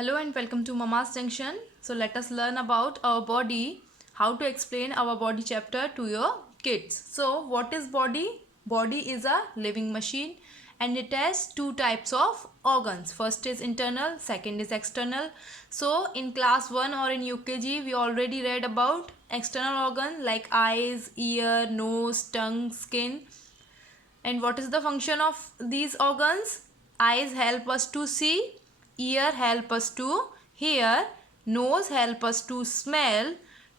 Hello and welcome to Mama's Junction. So let us learn about our body, how to explain our body chapter to your kids. So what is body? Body is a living machine and it has two types of organs. First is internal, second is external. So in class 1 or in UKG we already read about external organ like eyes, ear, nose, tongue, skin. And what is the function of these organs? Eyes help us to see, ear help us to hear, nose help us to smell,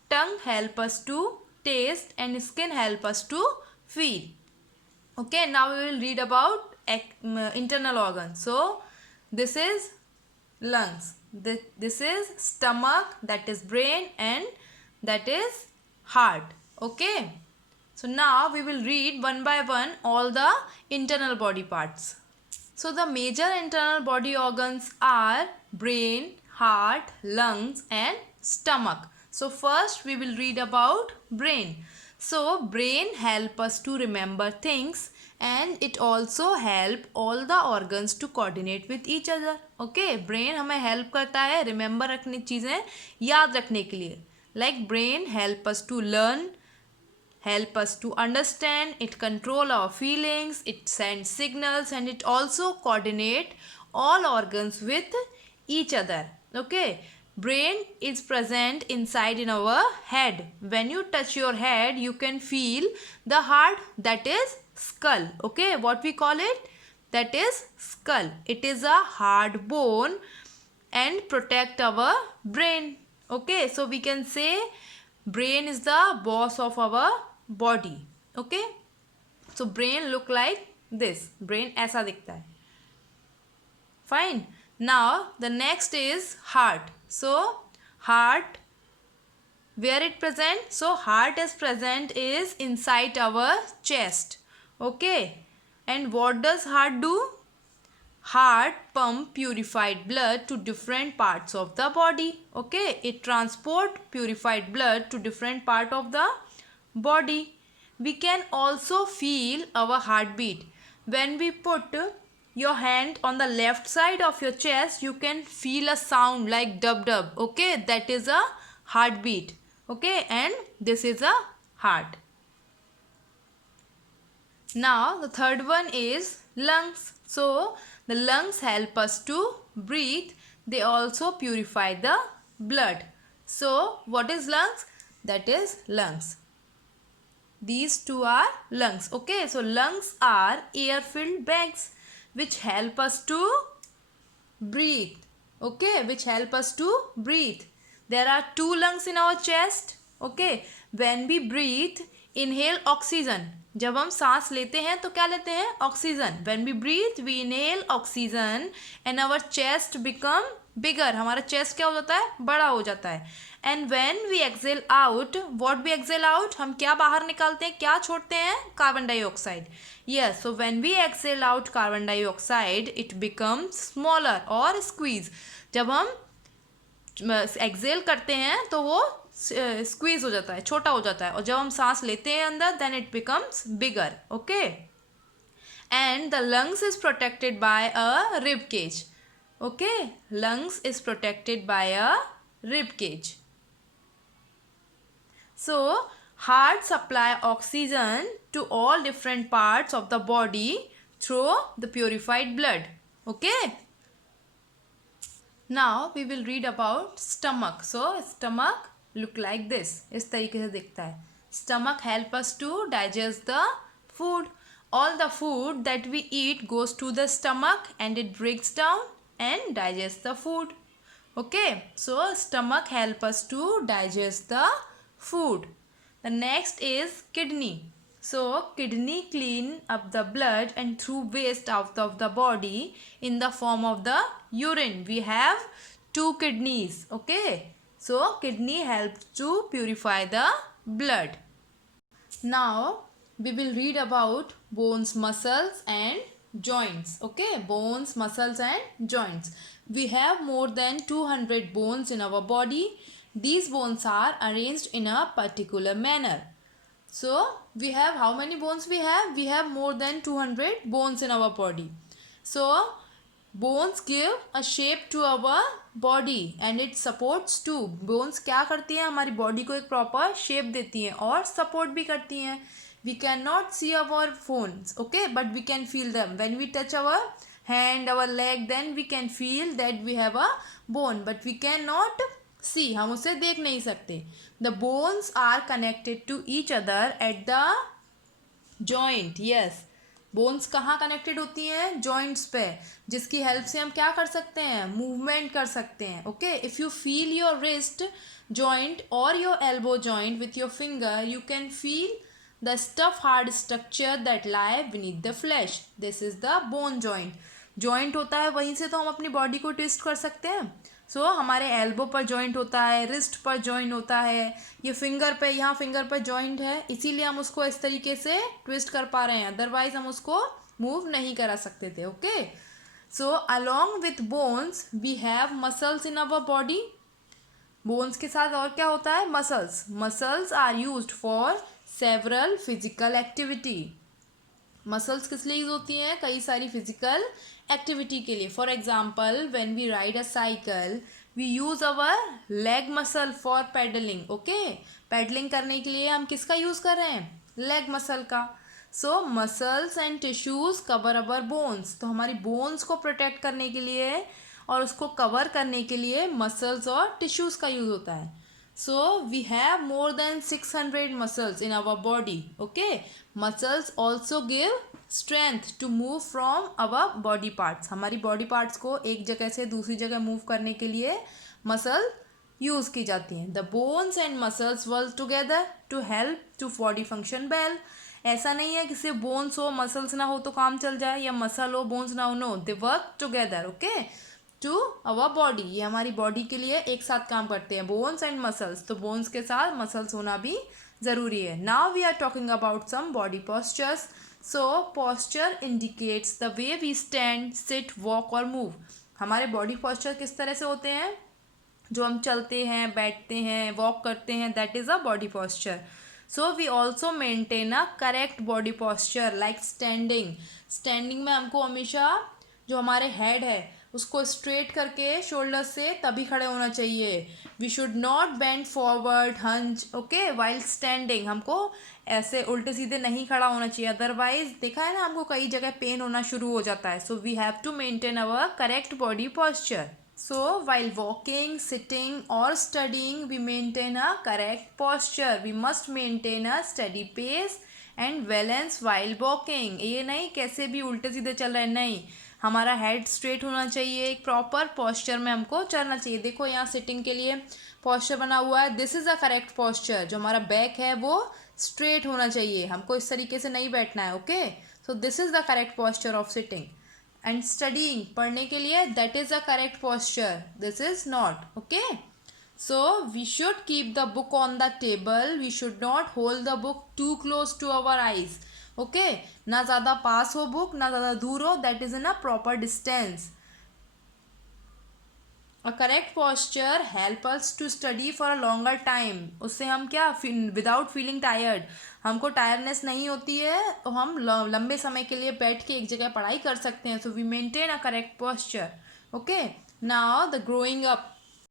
tongue help us to taste, and skin help us to feel. Okay, now we will read about internal organs. So this is lungs, this is stomach, that is brain, and that is heart. Okay, so now we will read one by one all the internal body parts. So the major internal body organs are brain, heart, lungs and stomach. So first we will read about brain. So brain help us to remember things and it also help all the organs to coordinate with each other. Okay, brain हमें help करता है remember रखने चीज़ें याद रखने के लिए. Like brain help us to learn, help us to understand, it control our feelings, it sends signals and it also coordinate all organs with each other. Okay, brain is present inside in our head. When you touch your head you can feel the heart, that is skull. Okay, what we call it? That is skull. It is a hard bone and protect our brain. Okay, so we can say brain is the boss of our body. Okay, so brain look like this. Brain ऐसा दिखता है. Fine. Now the next is heart. So heart, where it present? So heart is present is inside our chest. Okay, and what does heart do? Heart pump purified blood to different parts of the body. Okay, it transport purified blood to different part of the body. We can also feel our heartbeat. When we put your hand on the left side of your chest, you can feel a sound like dub dub. Okay, that is a heartbeat. Okay, and this is a heart. Now the third one is lungs. So the lungs help us to breathe. They also purify the blood. So what is lungs? That is lungs. These two are lungs. Okay, so lungs are air-filled bags which help us to breathe. Okay, which help us to breathe. There are two lungs in our chest. Okay, when we breathe, inhale oxygen. जब हम सांस लेते हैं तो क्या लेते हैं? Oxygen. When we breathe, we inhale oxygen and our chest become bigger. हमारा chest क्या हो जाता है? बड़ा हो जाता है. And when we exhale out, what we exhale out? हम क्या बाहर निकालते हैं? क्या छोड़ते हैं? Carbon dioxide. Yes, so when we exhale out carbon dioxide, it becomes smaller or squeeze. जब हम exhale करते हैं तो वो स्क्वीज हो जाता है, छोटा हो जाता है, और जब हम सांस लेते हैं अंदर then it becomes bigger. Okay, and the lungs is protected by a rib cage. Okay, lungs is protected by a rib cage. So heart supply oxygen to all different parts of the body through the purified blood. Okay, now we will read about stomach. So stomach look like this. इस तरीके से दिखता है. Stomach help us to digest the food. All the food that we eat goes to the stomach and it breaks down and digests the food. Okay, so stomach help us to digest the food. The next is kidney. So kidney clean up the blood and through waste out of the body in the form of the urine. We have two kidneys. Okay, so kidney helps to purify the blood. Now we will read about bones, muscles and joints. Okay, bones, muscles and joints. We have more than 200 bones in our body. These bones are arranged in a particular manner. So we have how many bones we have? We have more than 200 bones in our body. So bones give a shape to our body and it supports too. Bones क्या करती हैं, हमारी body को एक proper shape देती हैं और support भी करती हैं. We can not see our phones, okay, but we can feel them. When we touch our hand, our leg, then we can feel that we have a bone, but we can not see, हम उसे देख नहीं सकते. The bones are connected to each other at the joint. Yes, bones कहाँ connected होती हैं, joints पे, जिसकी हेल्प से हम क्या कर सकते हैं, मूवमेंट कर सकते हैं. Okay, if you feel your wrist joint और your elbow joint with your finger, you can feel the stuff hard structure that lie beneath the flesh. This is the bone joint. Joint होता है, वहीं से तो हम अपनी body को twist कर सकते हैं. सो हमारे एल्बो पर जॉइंट होता है, रिस्ट पर जॉइंट होता है, ये फिंगर पे, यहाँ फिंगर पर जॉइंट है, इसीलिए हम उसको इस तरीके से ट्विस्ट कर पा रहे हैं, अदरवाइज हम उसको मूव नहीं करा सकते थे. Okay, so along with bones we have muscles in our body. Bones के साथ और क्या होता है, muscles. Muscles are used for several physical activity. Muscles किस लिए यूज होती हैं, कई सारी फिजिकल एक्टिविटी के लिए. For example, when we ride a cycle, we use our leg muscle for pedalling. Okay, pedalling करने के लिए हम किसका यूज कर रहे हैं, लेग मसल का. So muscles and tissues cover our bones. तो हमारी बोन्स को प्रोटेक्ट करने के लिए और उसको कवर करने के लिए मसल्स और टिश्यूज का यूज होता है. So we have more than 600 muscles in our body. Okay, muscles also give strength to move from our body parts. हमारी body parts को एक जगह से दूसरी जगह मूव करने के लिए मसल यूज की जाती हैं. The bones and muscles work together to help to body function well. ऐसा नहीं है कि सिर्फ बोन्स हो मसल्स ना हो तो काम चल जाए, या मसल हो बोन्स ना हो. No, they work together. Okay, to our body. ये हमारी बॉडी के लिए एक साथ काम करते हैं, बोन्स एंड मसल्स. तो बोन्स के साथ मसल्स होना भी ज़रूरी है. Now we are talking about some body postures. So posture indicates the way we stand, sit, walk और मूव. हमारे बॉडी पोस्चर किस तरह से होते हैं, जो हम चलते हैं, बैठते हैं, वॉक करते हैं, that is a body posture. So we also maintain a correct body posture like standing. Standing में हमको हमेशा जो हमारे हेड है उसको स्ट्रेट करके शोल्डर से तभी खड़े होना चाहिए. We should not bend forward, hunch. Okay, while standing हमको ऐसे उल्टे सीधे नहीं खड़ा होना चाहिए, अदरवाइज देखा है ना, हमको कई जगह पेन होना शुरू हो जाता है. So we have to maintain our correct body posture. So while walking, sitting or studying, we maintain a correct posture. We must maintain a steady pace and balance while walking. ये नहीं कैसे भी उल्टे सीधे चल रहे, नहीं, हमारा हेड स्ट्रेट होना चाहिए, एक प्रॉपर पोस्चर में हमको चलना चाहिए. देखो यहाँ सिटिंग के लिए पोस्चर बना हुआ है, this is a correct posture. जो हमारा बैक है वो स्ट्रेट होना चाहिए, हमको इस तरीके से नहीं बैठना है. Okay, so this is the correct posture of sitting. And studying, पढ़ने के लिए, that is a correct posture, this is not. Okay, so we should keep the book on the table. We should not hold the book too close to our eyes. Okay, ना ज़्यादा पास हो book, ना ज़्यादा दूर हो, that is in a proper distance. A correct posture help us to study for a longer time. उससे हम क्या, विदाउट फीलिंग टायर्ड, हमको टायर्डनेस नहीं होती है, तो हम लंबे समय के लिए बैठ के एक जगह पढ़ाई कर सकते हैं. So we maintain a correct posture. Okay, now the growing up.